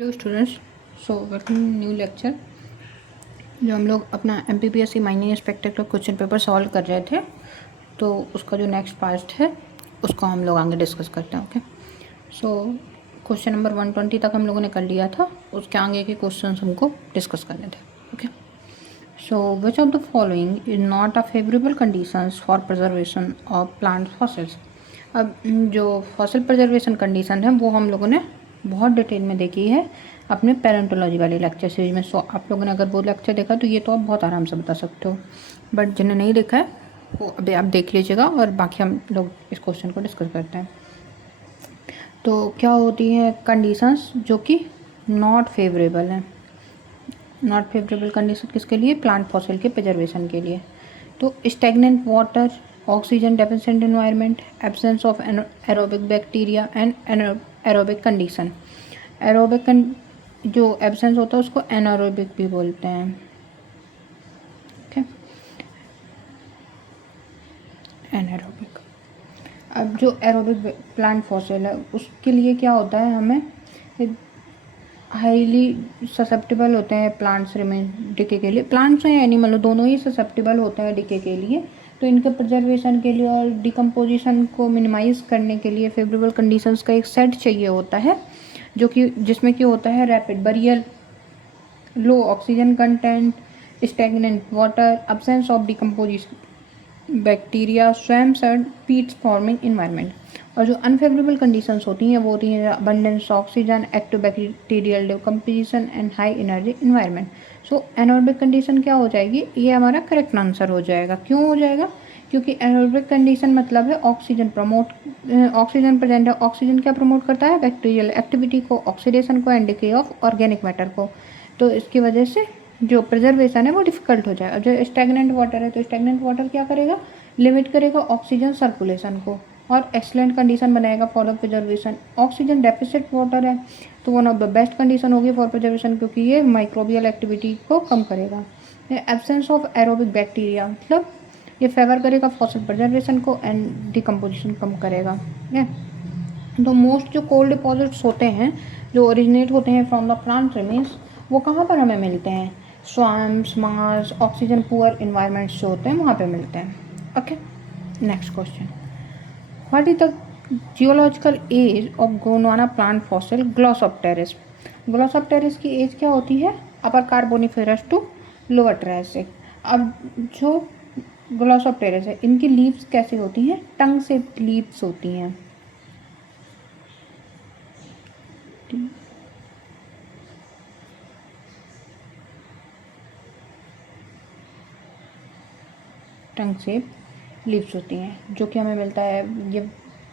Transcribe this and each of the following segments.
Hello students, so welcome new lecture. जो हम लोग अपना MPPSC माइनिंग इंस्पेक्टर का क्वेश्चन पेपर सॉल्व कर रहे थे, तो उसका जो नेक्स्ट पार्ट है उसको हम लोग आगे डिस्कस करते हैं। ओके, सो क्वेश्चन नंबर 120 तक हम लोगों ने कर लिया था, उसके आगे के क्वेश्चन हमको डिस्कस करने थे। Okay, so which of the following is not a favourable conditions for preservation of plant fossils. अब जो फॉसिल प्रिजर्वेशन कंडीशन है वो हम लोगों ने बहुत डिटेल में देखी है अपने पैरेंटोलॉजी वाले लेक्चर सीरीज में। सो आप लोगों ने अगर वो लेक्चर देखा तो ये तो आप बहुत आराम से बता सकते हो, बट जिन्हें नहीं देखा है वो अभी आप देख लीजिएगा और बाकी हम लोग इस क्वेश्चन को डिस्कस करते हैं। तो क्या होती हैं कंडीशंस जो कि नॉट फेवरेबल हैं। नॉट फेवरेबल कंडीशन किसके लिए? प्लांट फॉसिल के प्रिजर्वेशन के लिए। तो stagnant water, oxygen deficient environment, absence of aerobic bacteria and aerobic condition. Aerobic जो एब्सेंस होता है उसको एनारोबिक भी बोलते हैं। Okay, anaerobic. अब जो एरोबिक प्लांट फॉसिल है उसके लिए क्या होता है, हमें हाईली ससेप्टेबल होते हैं प्लांट्स रिमेन डिके के लिए। प्लांट्स या एनिमल दोनों ही ससेप्टेबल होते हैं डिके के लिए। तो इनके प्रिजर्वेशन के लिए और डिकम्पोजिशन को मिनिमाइज करने के लिए फेवरेबल कंडीशंस का एक सेट चाहिए होता है, जो कि जिसमें क्या होता है rapid burial, low oxygen content, stagnant water, absence of decomposition bacteria, swamps and Pitt's forming environment. और जो अनफेवरेबल कंडीशंस होती हैं वो होती हैं abundance oxygen, active bacterial decomposition and high energy environment. So anaerobic condition क्या हो जाएगी? ये हमारा करेक्ट आंसर हो जाएगा। क्यों हो जाएगा? क्योंकि एनारोबिक कंडीशन मतलब है ऑक्सीजन ऑक्सीजन प्रेजेंट है। ऑक्सीजन क्या प्रमोट करता है? बैक्टीरियल एक्टिविटी को, ऑक्सीडेशन को and decay of organic matter को। तो इसकी वजह से जो प्रिजर्वेशन है वो डिफिकल्ट हो जाएगा। जो स्टैग्नेंट वाटर है तो स्टैग्नेंट वाटर क्या करेगा? लिमिट करेगा ऑक्सीजन सर्कुलेशन को और एक्सलेंट कंडीशन बनाएगा for the preservation. Oxygen deficit water है तो one of the best condition होगी फॉर प्रिजर्वेशन, क्योंकि ये माइक्रोबियल एक्टिविटी को कम करेगा। एब्सेंस ऑफ एरोबिक बैक्टीरिया मतलब ये फेवर करेगा फॉसिल प्रिजर्वेशन को एंड डिकम्पोजिशन कम करेगा। तो मोस्ट जो कोल्ड डिपॉजिट्स होते हैं जो ओरिजिनेट होते हैं फ्रॉम द प्लांट रिमेन्स, वो कहाँ पर हमें मिलते हैं? Swamps, marsh, oxygen poor environments जो होते हैं वहाँ पे मिलते हैं। Okay, next question. What is the geological age of Gondwana plant fossil Glossopteris? Glossopteris की एज क्या होती है? Upper Carboniferous to lower Triassic. अब जो ग्लॉसोप्टेरिस है इनकी लीव्स कैसी होती हैं? टंग से लीव्स होती हैं। टंग से लीव्स होती हैं, जो कि हमें मिलता है। ये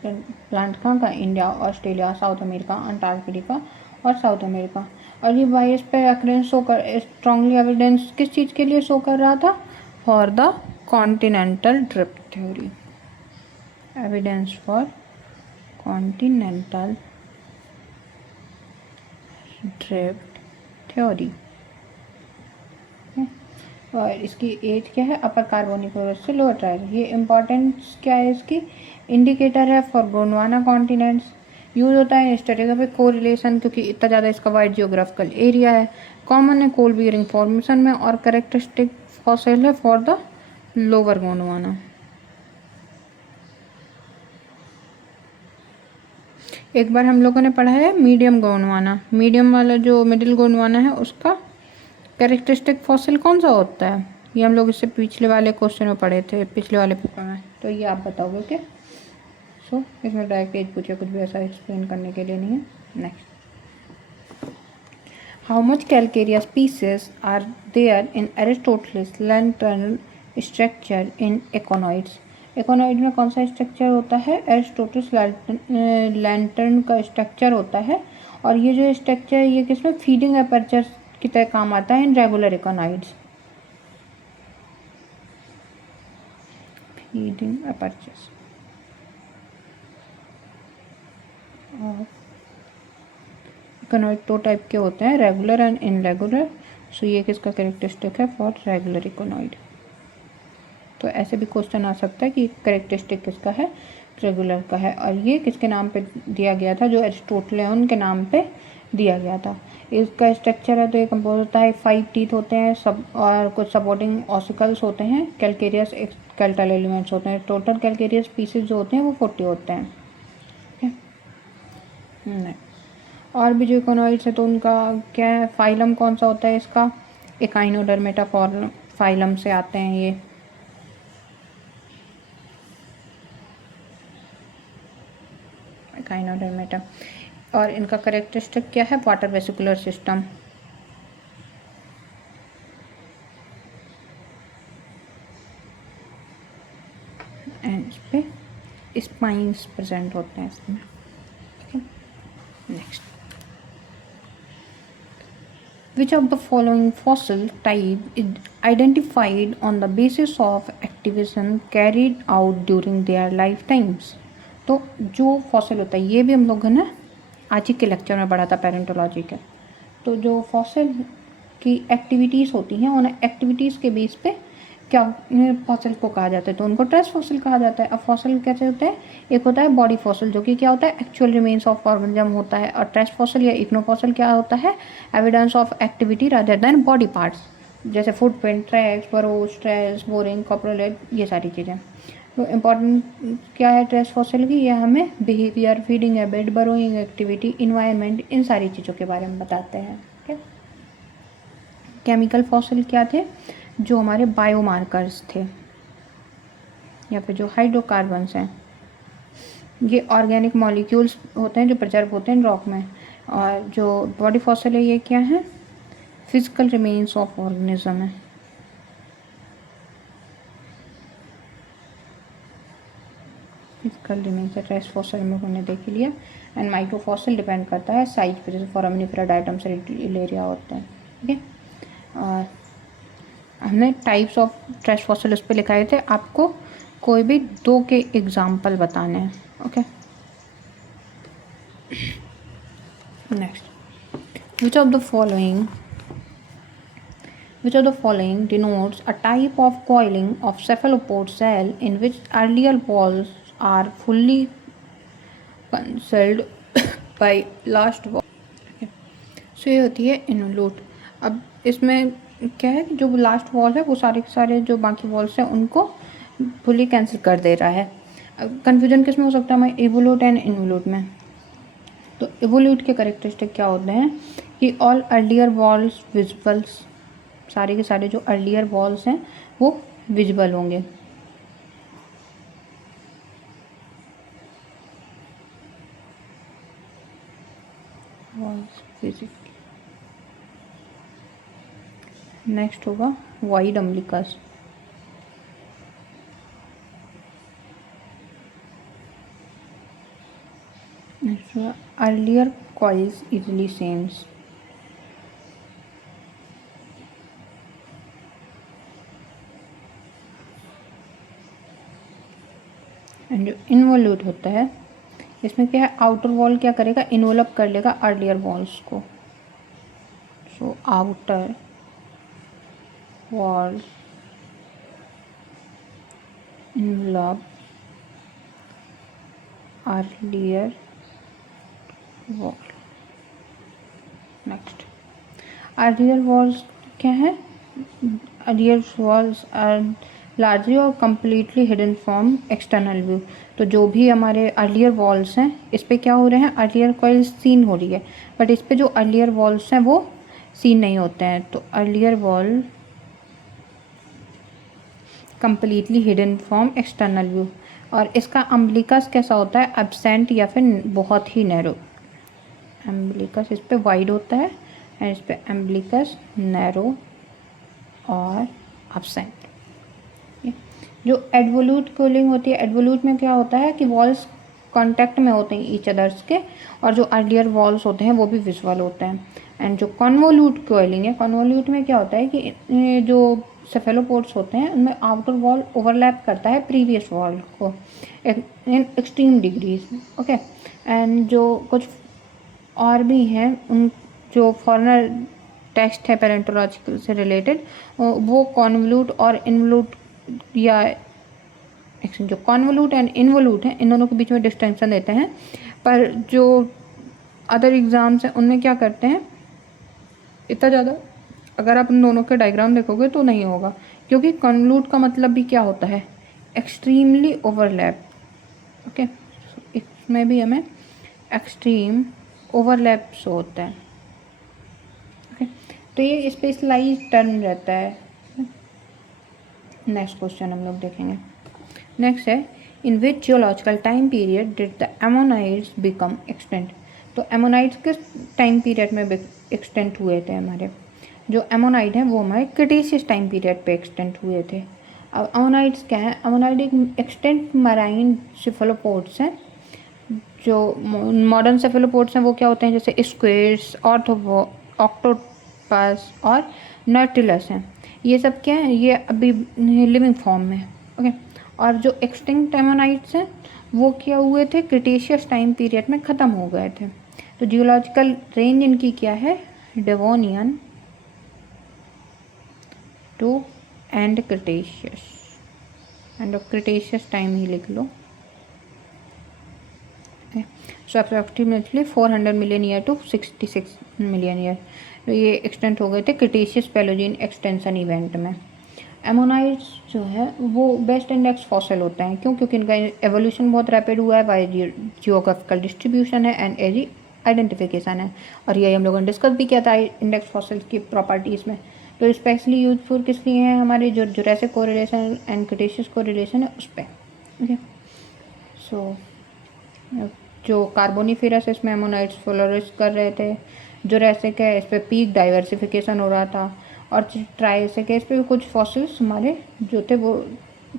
प्लांट कहाँ का? India, Australia, south America, Antarctica और साउथ अमेरिका। और ये वाइस पे अक्रेंस शो कर स्ट्रांगली एविडेंस किस चीज़ के लिए शो कर रहा था? For the continental drift theory. Evidence for continental drift theory. और इसकी एज क्या है? अपर कार्बोनिफेरस से लोअर ट्रायसिक। ये इंपॉर्टेंस क्या है इसकी? इंडिकेटर है फॉर गोंडवाना कॉन्टिनेंट्स। यूज होता है स्टडी का कोरिलेशन, क्योंकि इतना ज़्यादा इसका वाइड जियोग्राफिकल एरिया है। कॉमन है कोल बियरिंग फॉर्मेशन में और करेक्टरिस्टिक फॉसिल है फॉर द लोअर गोंडवाना। एक बार हम लोगों ने पढ़ा है मीडियम गोंडवाना। मीडियम वाला जो मिडिल गोंडवाना है उसका कैरेक्टरिस्टिक फॉसिल कौन सा होता है? ये हम लोग इससे पिछले वाले क्वेश्चन में पढ़े थे, पिछले वाले पेपर में। तो ये आप बताओगे क्या? सो इसमें डायरेक्ट एज पूछे, कुछ भी ऐसा एक्सप्लेन करने के लिए नहीं है। Next, how much calcareous species are there in Aristotle's lantern structure in echinoids? Echinoid में कौन सा स्ट्रक्चर होता है? एरिस्टोटलिस लैंटर्न का स्ट्रक्चर होता है। और ये जो स्ट्रक्चर है ये किसमें? फीडिंग अपर्चर की तरह काम आता है इन रेगुलर एकोनॉइड्स। फीडिंग अपर्चर्स और इकोनॉइड दो टाइप के होते हैं, रेगुलर एंड इनरेगुलर। सो ये किसका कैरेक्टरिस्टिक है? For regular echinoid. तो ऐसे भी क्वेश्चन आ सकता है कि कैरेक्टरिस्टिक किसका है? रेगुलर का है। और ये किसके नाम पे दिया गया था? जो एरिस्टोटलियन के नाम पे दिया गया था। इसका स्ट्रक्चर है तो ये कंपोज होता है 5 टीथ होते हैं सब, और कुछ सपोर्टिंग ऑसिकल्स होते हैं, कैलकेरियस स्केलेटल एलिमेंट्स होते हैं। टोटल कैलकेरियस पीसेस जो होते हैं वो 40 होते हैं। ठीक है, नहीं और भी जो इकोनॉइड्स है तो उनका क्या है, फाइलम कौन सा होता है इसका, एकाइनोडर्मेटा फाइलम से आते हैं ये। एकाइनोडर्मेटा, और इनका करेक्टरिस्टिक क्या है, वाटर वेसिकुलर सिस्टम। एंड इस पे स्पाइंस प्रेजेंट होते हैं इसमें। ठीक है, next, which of the following fossil type is identified on the basis of activation carried out during their lifetimes। तो जो फॉसिल होता है, ये भी हम लोगों ने आज ही के लेक्चर में पढ़ा था पैरेंटोलॉजी का। तो जो फॉसिल की एक्टिविटीज़ होती हैं, उन एक्टिविटीज़ के बेस पे क्या फॉसिल को कहा जाता है, तो उनको ट्रेस फॉसिल कहा जाता है। अब फॉसिल कैसे होते हैं, एक होता है बॉडी फॉसिल जो कि क्या होता है, एक्चुअल रिमेन्स ऑफ ऑर्गेनिज्म होता है, और ट्रेस फॉसिल या इग्नोफॉसिल क्या होता है, evidence of activity rather than body parts, जैसे फुटप्रिंट, ट्रैक्स, बरोज, ट्रेस, बोरिंग, कॉपरोलेट, ये सारी चीज़ें। तो इम्पॉर्टेंट क्या है ट्रेस फॉसिल की, ये हमें behaviour, feeding habit, burrowing activity, environment, इन सारी चीज़ों के बारे में बताते हैं। ठीक है, केमिकल फॉसिल क्या थे, जो हमारे बायोमार्कर्स थे, या फिर जो हाइड्रोकार्बन्स हैं, ये ऑर्गेनिक मॉलिक्यूल्स होते हैं जो प्रिजर्व होते हैं रॉक में। और जो बॉडी फॉसिल है ये क्या है, फिजिकल रिमेन्स ऑफ ऑर्गेनिज्म है। फिजिकल रिमेन्स है, ट्रेस फॉसिल में हमने देख लिया। एंड माइक्रोफॉसिल डिपेंड करता है साइज पे, जैसे फोरामिनिफेरा डाइटम से एरिया होते हैं। ठीक है, और हमने टाइप्स ऑफ ट्रेस फॉसिल उस पर लिखाए थे, आपको कोई भी 2 के एग्जाम्पल बताने हैं। Okay, next, which of the following denotes a type of coiling of cephalopod cell in which earlier walls are fully concealed by last wall। सो ये होती है इनवोल्यूट। अब इसमें क्या है कि जो लास्ट वॉल है वो सारे के सारे जो बाकी वॉल्स हैं उनको फुली कैंसिल कर दे रहा है। अब कन्फ्यूजन किस में हो सकता है हमें, इवोल्यूट एंड इनवोल्यूट में। तो इवोल्यूट के करेक्टरिस्टिक क्या होते हैं कि ऑल अर्लियर वॉल्स विजिबल्स, सारे के सारे जो अर्लियर वॉल्स हैं वो विजिबल होंगे। Walls visible. नेक्स्ट होगा वाइड अम्बिलिकस। नेक्स्ट होगा earlier coils easily sense. And जो इनवोल्यूट होता है इसमें क्या है, आउटर वॉल क्या करेगा, इन्वोलप कर लेगा अर्लियर वॉल्स को। So outer wall envelop earlier wall। Next, earlier walls क्या है, अर्लियर वॉल्स आर लार्जली और completely hidden from external view. तो जो भी हमारे अर्लियर वॉल्स हैं इस पे क्या हो रहे हैं, अर्लियर कॉइल्स सीन हो रही है, बट इस पे जो अर्लियर वॉल्स हैं वो सीन नहीं होते हैं। तो earlier wall completely hidden from external view. और इसका अम्बिलिकस कैसा होता है, एब्सेंट या फिर बहुत ही नैरो। अम्बिलिकस इस पे वाइड होता है एंड इस पे अम्बिलिकस नैरो और एब्सेंट। जो एडवोल्यूट कूलिंग होती है, एडवोल्यूट में क्या होता है कि वॉल्स कांटेक्ट में होते हैं ईच अदर्स के, और जो अर्लियर वॉल्स होते हैं वो भी विजुअल होते हैं। एंड जो कन्वोल्यूट कॉइलिंग है, कन्वोल्यूट में क्या होता है कि जो सेफेलोपोड्स होते हैं उनमें आउटर वॉल ओवरलैप करता है प्रीवियस वॉल को in extreme degrees. Okay, and जो कुछ और भी हैं उन जो फॉरनर टेक्स्ट है पैरेंटोलॉजिकल से रिलेटेड, वो कॉन्वोल्यूट और इनवोल्यूट या जो कॉन्वोल्यूट एंड इनवोल्यूट हैं इन दोनों के बीच में डिस्टिंक्शन देते हैं। पर जो अदर एग्ज़ाम्स हैं उनमें क्या करते हैं इतना ज़्यादा अगर आप इन दोनों के डायग्राम देखोगे तो नहीं होगा, क्योंकि कन्वॉल्यूट का मतलब भी क्या होता है, एक्सट्रीमली ओवरलैप। ओके, इसमें भी हमें एक्सट्रीम ओवरलैप शो होता है। ओके, तो ये स्पेशलाइज टर्म रहता है। नेक्स्ट क्वेश्चन हम लोग देखेंगे। नेक्स्ट है, in which geological time period did the ammonoids become extinct. तो एमोनाइड्स किस टाइम पीरियड में एक्सटेंट हुए थे हमारे, जो एमोनाइड हैं वो हमारे क्रिटेशियस टाइम पीरियड पे एक्सटेंट हुए थे। अब एमोनाइड्स क्या है, एमोनाइड एक एक्सटेंट मराइन सेफलोपोड्स हैं। जो मॉडर्न सेफलोपोड्स हैं वो क्या होते हैं, जैसे स्क्वेड्स, ऑक्टोपस और नॉटिलस हैं। ये सब क्या है, ये अभी लिविंग फॉर्म में। ओके, और जो एक्सटिंक्ट एमोनाइड्स हैं वो क्या हुए थे, क्रिटेशियस टाइम पीरियड में ख़त्म हो गए थे। तो जियोलॉजिकल रेंज इनकी क्या है, Devonian to end Cretaceous, end of Cretaceous time ही लिख लो। So approximately 400 million year to 66 million year, तो ये एक्सटेंट हो गए थे क्रिटेशियस पैलोजिन एक्सटेंशन इवेंट में। एमोनाइड्स जो है वो बेस्ट इंडेक्स फॉसिल होते हैं, क्यों, क्योंकि इनका एवोल्यूशन बहुत रैपिड हुआ है, बाय जियोग्राफिकल डिस्ट्रीब्यूशन है एंड एजी आइडेंटिफिकेशन है। और ये हम लोगों ने डिस्कस भी किया था इंडेक्स फॉसिल की प्रॉपर्टीज़ में। तो स्पेशली यूजफुल किस लिए हैं, हमारे जो Jurassic correlation and Cretaceous correlation है उस पर। ओके, सो जो कार्बोनिफेरस इसमें एमोनाइड्स फ्लोरिश कर रहे थे, जुरासिक है इस पर पीक डाइवर्सिफिकेशन हो रहा था, और ट्राइसिक है इस पर भी कुछ फॉसिल्स हमारे जो थे वो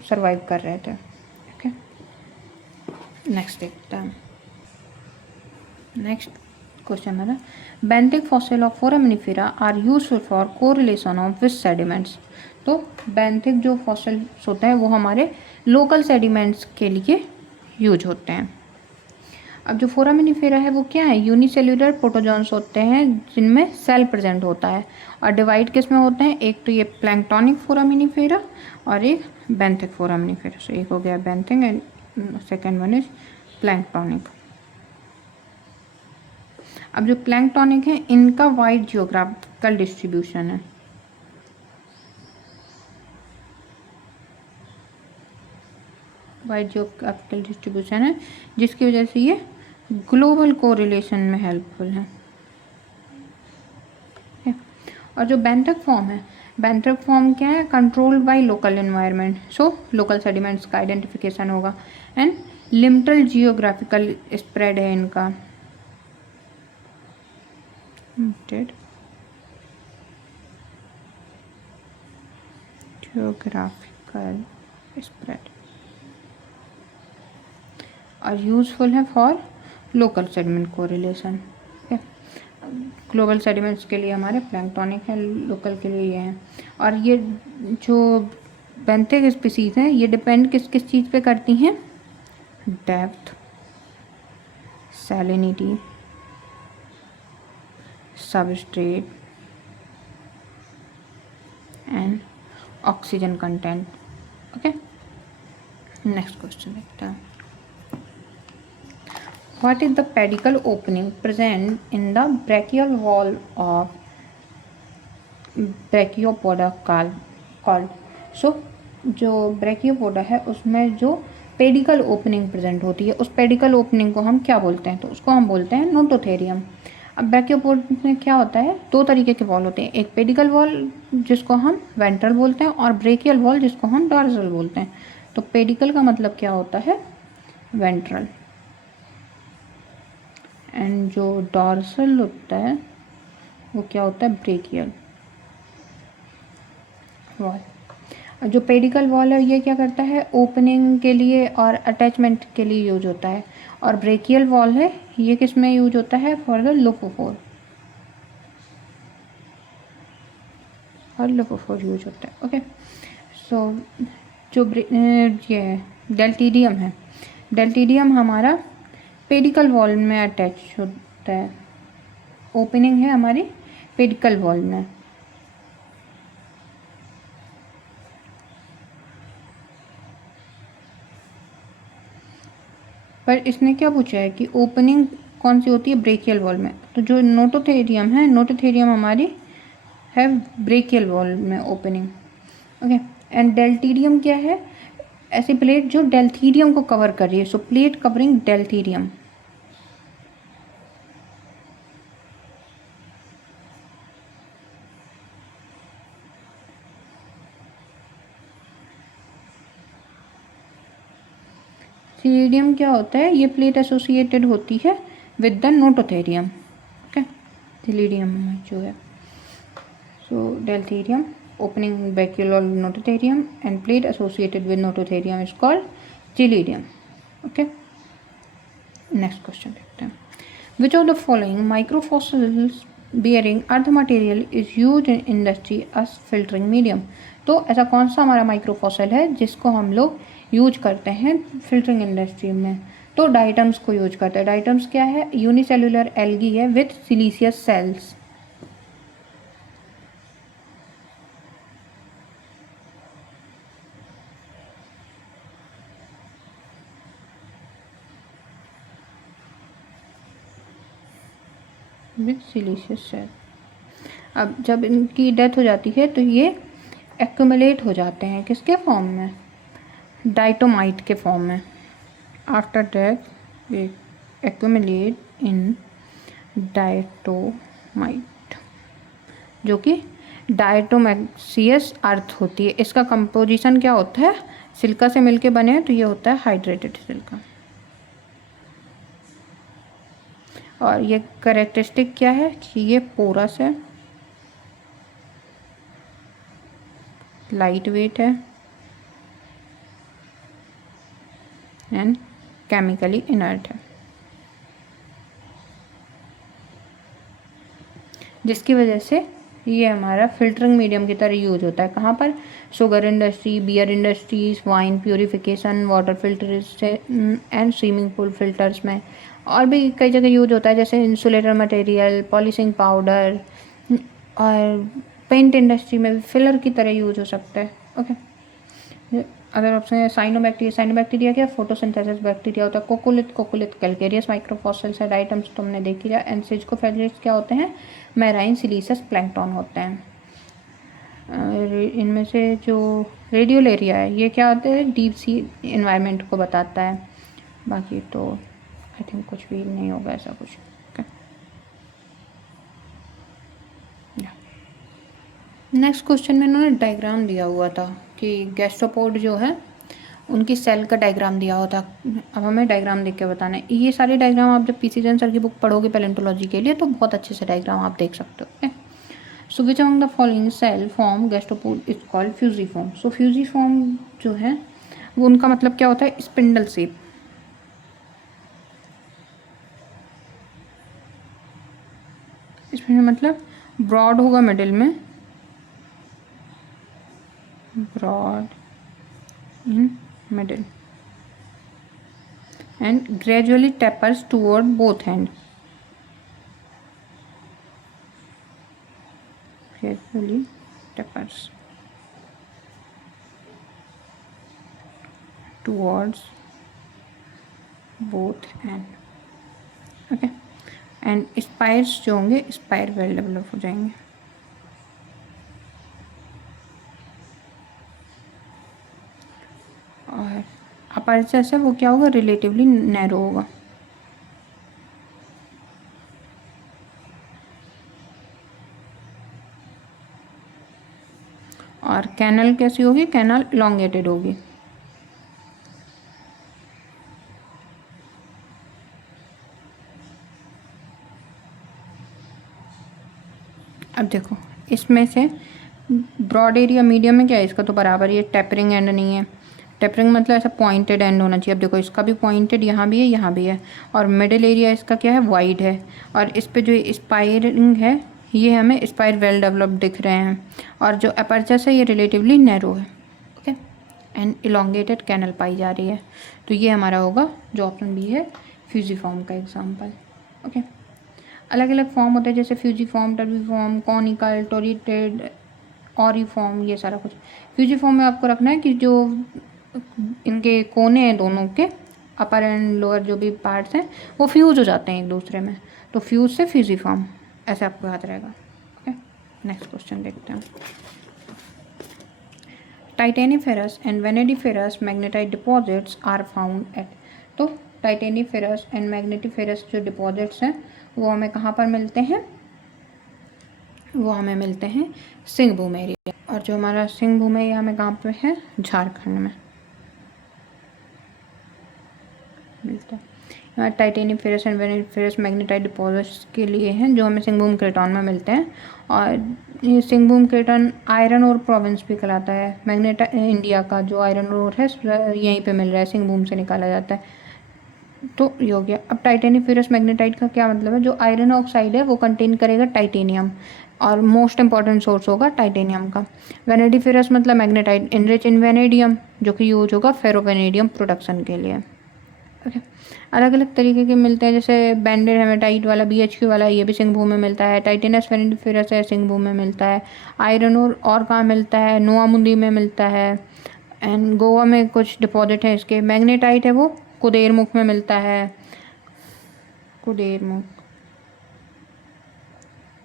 सर्वाइव कर रहे थे। ओके, नेक्स्ट देखते हैं। नेक्स्ट क्वेश्चन है ना, benthic fossil of foraminifera are useful for correlation of which sediments. तो बेंथिक जो फॉसिल्स होते हैं वो हमारे लोकल सेडिमेंट्स के लिए यूज होते हैं। अब जो फोरामिनिफेरा है वो क्या है, यूनिसेल्युलर प्रोटोजोन्स होते हैं जिनमें सेल प्रेजेंट होता है, और डिवाइड किस में होते हैं, एक तो ये प्लैंक्टोनिक फोरामिनिफेरा और एक बेंथिक फोरामिनिफेरा। सो एक हो गया benthic and second one is planktonic. अब जो प्लैंक्टोनिक है इनका वाइड जियोग्राफिकल डिस्ट्रीब्यूशन है। वाइड जियोग्राफिकल डिस्ट्रीब्यूशन है जिसकी वजह से ये ग्लोबल कोरिलेशन में हेल्पफुल है। और जो बेंथिक फॉर्म है, बेंथिक फॉर्म क्या है, controlled by local environment, so local sediments का आइडेंटिफिकेशन होगा एंड लिमिटेड जियोग्राफिकल स्प्रेड है इनका, लिमिटेड जियोग्राफिकल स्प्रेड, और यूजफुल है for local sediment correlation. Global sediments के लिए हमारे प्लैंक्टोनिक है, लोकल के लिए ये हैं। और ये जो बेंथिक स्पीसीज हैं ये डिपेंड किस किस चीज़ पे करती हैं, depth, salinity, substrate and oxygen content. Okay, next question देखते हैं। What is the pedicle opening present in the brachial wall of brachiopoda called? So जो ब्रैकियोपोडा है उसमें जो पेडिकल ओपनिंग प्रेजेंट होती है उस पेडिकल ओपनिंग को हम क्या बोलते हैं, तो उसको हम बोलते हैं नोटोथेरियम। अब ब्रैकियोपोड में क्या होता है, दो तरीके के वॉल होते हैं, एक पेडिकल वॉल जिसको हम वेंट्रल बोलते हैं और ब्रेकियल वॉल जिसको हम डॉर्सल बोलते हैं। तो पेडिकल का मतलब क्या होता है, वेंट्रल, एंड जो डॉर्सल होता है वो क्या होता है, ब्रेकियल वॉल। और जो पेडिकल वॉल है ये क्या करता है, ओपनिंग के लिए और अटैचमेंट के लिए यूज होता है, और ब्रेकियल वॉल है ये किस में यूज होता है, फॉर द लोफोफोर, और लोफोफोर यूज होता है। ओके, सो जो ये डेल्टिडियम है, डेल्टिडियम हमारा पेडिकल वॉल में अटैच होता है, ओपनिंग है हमारी पेडिकल वॉल में। पर इसने क्या पूछा है कि ओपनिंग कौन सी होती है, ब्रेकियल वॉल में। तो जो नोटोथेरियम है, नोटोथेरियम हमारी है ब्रेकियल वॉल में ओपनिंग। ओके, एंड डेल्थीरियम क्या है? ऐसी प्लेट जो डेल्थीरियम को कवर कर रही है, सो प्लेट कवरिंग डेल्थीरियम। सिलिडियम क्या होता है? ये प्लेट एसोसिएटेड होती है विद द नोटोथेरियम। ओके, सिलिडियम जो है, सो डेल्थीरियम opening vacuole or nototherium and plate associated with nototherium is called chilidium. Okay, next question देखते हैं. Which of the following microfossils bearing earth material is used in industry as filtering medium? तो ऐसा कौन सा हमारा माइक्रोफॉसल है जिसको हम लोग यूज करते हैं फिल्टरिंग इंडस्ट्री में? तो डाइटम्स को यूज करते हैं. डाइटम्स क्या है? यूनिसेलुलर एल्गी है with siliceous cells. With siliceous cell. अब जब इनकी डेथ हो जाती है तो ये एक्यूमुलेट हो जाते हैं किसके फॉर्म में? डाइटोमाइट के फॉर्म में. आफ्टर डेथ ये एक्यूमुलेट इन डाइटोमाइट, जो कि डाइटोमैक्सियस अर्थ होती है. इसका कंपोजिशन क्या होता है? सिलिका से मिलके बने हैं तो ये होता है हाइड्रेटेड सिलिका. और ये करेक्टरिस्टिक क्या है कि ये पोरस है, लाइट वेट है एंड केमिकली इनर्ट है, जिसकी वजह से ये हमारा फिल्टरिंग मीडियम की तरह यूज होता है. कहाँ पर? Sugar industry, beer industries, wine purification, water filtration and swimming pool filters में. और भी कई जगह यूज होता है, जैसे इंसुलेटर मटेरियल, पॉलिशिंग पाउडर, और पेंट इंडस्ट्री में भी फिलर की तरह यूज हो सकता है. ओके, अगर ऑप्शन साइनोबैक्टीरिया. साइनोबैक्टीरिया क्या? फोटोसिंथेसिस बैक्टीरिया होता है. कोकुलिथ कैल्केरियस माइक्रोफॉसल्स है. डाइटम्स तो हमने देख लिया. एंड सिजिकोफेलिट्स क्या होते हैं? मैराइन सिलीसियस प्लैंकटन होते हैं. इनमें से जो रेडियल एरिया है ये क्या होता है? डीप सी इन्वायरमेंट को बताता है. बाकी तो आई थिंक कुछ भी नहीं होगा ऐसा कुछ. नेक्स्ट क्वेश्चन में इन्होंने डायग्राम दिया हुआ था कि गैस्ट्रोपोड जो है उनकी सेल का डायग्राम दिया हुआ था. अब हमें डायग्राम देख के बताना है. ये सारे डायग्राम आप जब पीसी जैन सर की बुक पढ़ोगे पैलेंटोलॉजी के लिए तो बहुत अच्छे से डायग्राम आप देख सकते हो. Okay, so which among the following shell form gastropod is called fusiform. So fusiform जो है वो उनका मतलब क्या होता है? Spindle shape. इसमें मतलब ब्रॉड होगा मिडिल में, broad in middle and gradually tapers toward both hand. Gradually tapers towards both hand. Okay, and spires जो होंगे स्पायर वेल डेवलप हो जाएंगे. और अपर्चर है वो क्या होगा? रिलेटिवली नैरो होगा. और कैनल कैसी होगी? कैनल इलोंगेटेड होगी. अब देखो इसमें से ब्रॉड एरिया मीडियम में क्या है? इसका तो बराबर ही है. टेपरिंग एंड नहीं है. टेपरिंग मतलब ऐसा पॉइंटेड एंड होना चाहिए. अब देखो इसका भी पॉइंटेड यहाँ भी है, यहाँ भी है. और मिडिल एरिया इसका क्या है? वाइड है. और इस पे जो स्पायरिंग है ये हमें स्पायर वेल डेवलप दिख रहे हैं. और जो अपर्चर है ये रिलेटिवली नैरो है. ओके, एंड इलोंगेटेड कैनल पाई जा रही है. तो ये हमारा होगा जो ऑप्शन बी है फ्यूजिफॉर्म का एग्जाम्पल. ओके, अलग अलग फॉर्म होते हैं जैसे फ्यूजिफॉर्म, टर्बिफॉर्म, कॉनिकल, टोरिटेड, ऑरिफॉर्म, ये सारा कुछ. फ्यूजिफॉर्म में आपको रखना है कि जो इनके कोने हैं दोनों के, अपर एंड लोअर जो भी पार्ट्स हैं वो फ्यूज हो जाते हैं एक दूसरे में, तो फ्यूज से फ्यूजिफॉर्म, ऐसे आपको याद रहेगा. ओके, नेक्स्ट क्वेश्चन देखते हैं। Titaniferous and vanadiferous magnetite deposits are found at. तो टाइटेनिफेरस एंड मैग्नेटिफेरस जो डिपॉजिट्स हैं वो हमें कहाँ पर मिलते हैं? वो हमें मिलते हैं सिंहभूम एरिया। और जो हमारा सिंहभूम है ये हमें कहाँ पे है? झारखंड में मिलता है। यहाँ टाइटेनिफेरस एंड वेनेडिफेरस मैग्नेटाइट डिपॉजिट्स के लिए हैं जो हमें सिंहभूम क्रेटन में मिलते हैं। और ये Singhbhum craton iron ore province भी कहलाता है। इंडिया का जो आयरन ओर है यहीं पे मिल रहा है, सिंहभूम से निकाला जाता है। तो ये हो गया। अब टाइटेनिफेरस मैग्नेटाइट का क्या मतलब है? जो आयरन ऑक्साइड है वो कंटेन करेगा टाइटेनियम और मोस्ट इंपॉर्टेंट सोर्स होगा टाइटेनियम का। वेनेडिफेरस मतलब मैग्नेटाइट इनरिच इन वेनेडियम, जो कि यूज होगा फेरोवेनेडियम प्रोडक्शन के लिए। ओके, अलग अलग तरीके के मिलते हैं, जैसे बैंडेड हेमेटाइट वाला BHQ वाला ये भी सिंहभूम में मिलता है। टाइटेनस वेनेडिफेरस है सिंहभूम में मिलता है। आयरन और कहाँ मिलता है? नोआमुंदी में मिलता है। एंड गोवा में कुछ डिपॉजिट है इसके। मैग्नेटाइट है वो कुदेरमुख में मिलता है।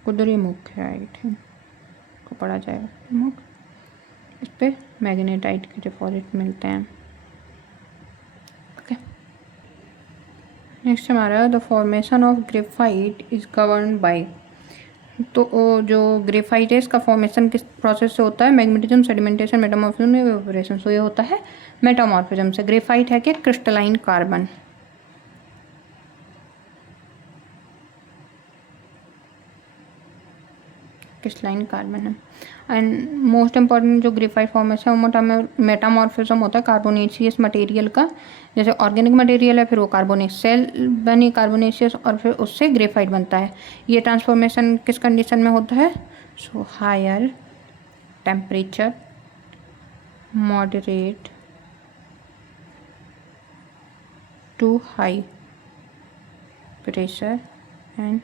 कुदरीमुख है आई थिंक को पढ़ा जाएगा मुख। इस पर मैग्नेटाइट के डिपॉजिट मिलते हैं। ओके, नेक्स्ट हमारा the formation of graphite is govern by. तो जो ग्रेफाइट है इसका फॉर्मेशन किस प्रोसेस से होता है? Magnetism, sedimentation, metamorphism, evaporation. So ये होता है मेटामॉर्फिज्म से। ग्रेफाइट है कि क्रिस्टलाइन कार्बन। क्रिस्टलाइन कार्बन है। एंड मोस्ट इंपॉर्टेंट जो ग्रेफाइट फॉर्मेशन है वो मेटामॉर्फिज्म होता है कार्बोनेशियस मटेरियल का। जैसे ऑर्गेनिक मटेरियल है, फिर वो कार्बोनेशियस सेल बनी कार्बोनेशियस, और फिर उससे ग्रेफाइट बनता है। ये ट्रांसफॉर्मेशन किस कंडीशन में होता है? So higher temperature, moderate to high pressure and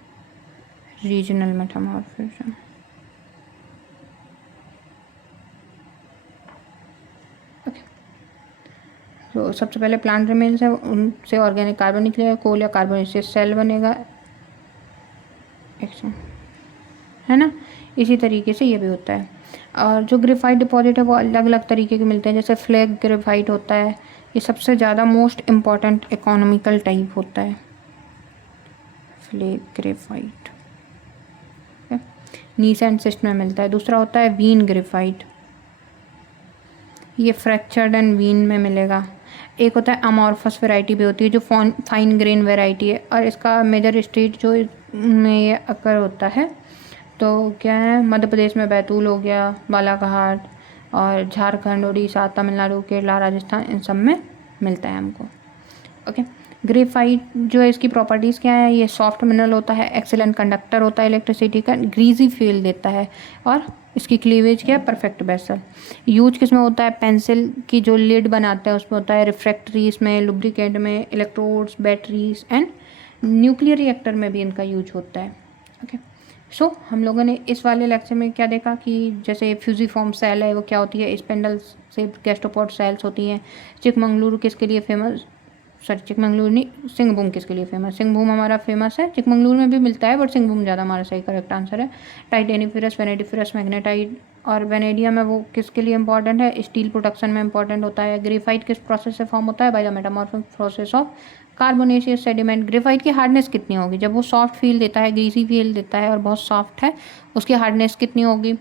regional metamorphism. तो सबसे पहले प्लांट रिमेन्स है, उनसे ऑर्गेनिक कार्बन निकलेगा, कोल या कार्बोनेशियस सेल बनेगा, है ना। इसी तरीके से ये भी होता है। और जो ग्रेफाइट डिपॉजिट है वो अलग अलग तरीके के मिलते हैं, जैसे फ्लैग ग्रेफाइट होता है, ये सबसे ज़्यादा मोस्ट इम्पॉर्टेंट इकोनॉमिकल टाइप होता है flake graphite. Gneiss and schist में मिलता है। दूसरा होता है वीन ग्रेफाइट, ये फ्रैक्चर्ड एंड वीन में मिलेगा। एक होता है अमॉर्फस वैरायटी भी होती है जो फाइन ग्रेन वैरायटी है, और इसका मेजर स्टेट जो में ये अकर होता है तो क्या है? मध्य प्रदेश में बैतूल हो गया, बालाघाट, और झारखंड, उड़ीसा, तमिलनाडु, केरला, राजस्थान, इन सब में मिलता है हमको। ओके, ग्रेफाइट जो है इसकी प्रॉपर्टीज़ क्या है? ये सॉफ्ट मिनरल होता है, एक्सीलेंट कंडक्टर होता है इलेक्ट्रिसिटी का, ग्रीजी फील देता है, और इसकी क्लीवेज क्या है? Perfect basal. यूज किस में होता है? पेंसिल की जो लिड बनाते हैं उसमें होता है, रिफ्रैक्टरीज में, लुब्रिकेंट में, electrodes, batteries and nuclear reactor में भी इनका यूज होता है। ओके, सो हम लोगों ने इस वाले लेक्चर में क्या देखा कि जैसे फ्यूजिफॉर्म सेल है वो क्या होती है? स्पेंडल से गैस्ट्रोपोड सेल्स होती हैं। चिकमंगलुरु किसके लिए फेमस? चिकमंगलुरु नहीं, सिंहभूम किसके लिए फेमस? सिंहभूम हमारा फेमस है। चिकमंगलुरु में भी मिलता है बट सिंहभूम ज़्यादा हमारा सही करेक्ट आंसर है। टाइटेनिफेरस, वेनेडिफेरस, मैग्नेटाइट और वेनेडियम है वो किसके लिए इंपॉर्टेंट है? स्टील प्रोडक्शन में इंपॉर्टेंट होता है। ग्रेफाइट किस प्रोसेस से फॉर्म होता है? By the metamorphic process of carbonaceous sediment. Graphite की हार्डनेस कितनी होगी? जब वो सॉफ्ट फील देता है, ग्रीसी फील देता है और बहुत सॉफ्ट है, उसकी हार्डनेस कितनी होगी?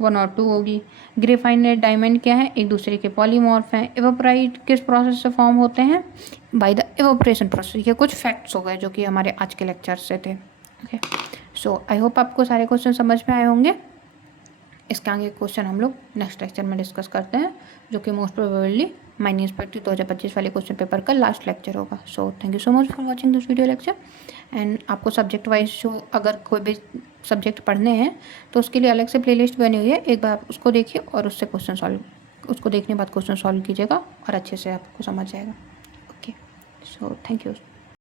1 और 2 होगी। ग्रेफाइट डायमंड क्या है? एक दूसरे के पॉलीमॉर्फ हैं। इवेपोराइट किस प्रोसेस से फॉर्म होते हैं? By the evaporation process. ये कुछ फैक्ट्स हो गए जो कि हमारे आज के लेक्चर से थे। ओके, सो आई होप आपको सारे क्वेश्चन समझ में आए होंगे। इसके आगे क्वेश्चन हम लोग नेक्स्ट लेक्चर में डिस्कस करते हैं, जो कि मोस्ट प्रोबेबली माइनस 2025 वाले क्वेश्चन पेपर का लास्ट लेक्चर होगा। So thank you so much for watching this video lecture. And आपको सब्जेक्ट वाइज जो अगर कोई भी सब्जेक्ट पढ़ने हैं तो उसके लिए अलग से प्लेलिस्ट बनी हुई है, एक बार आप उसको देखिए और उससे क्वेश्चन सॉल्व, उसको देखने के बाद क्वेश्चन सॉल्व कीजिएगा और अच्छे से आपको समझ आएगा। Okay, so thank you.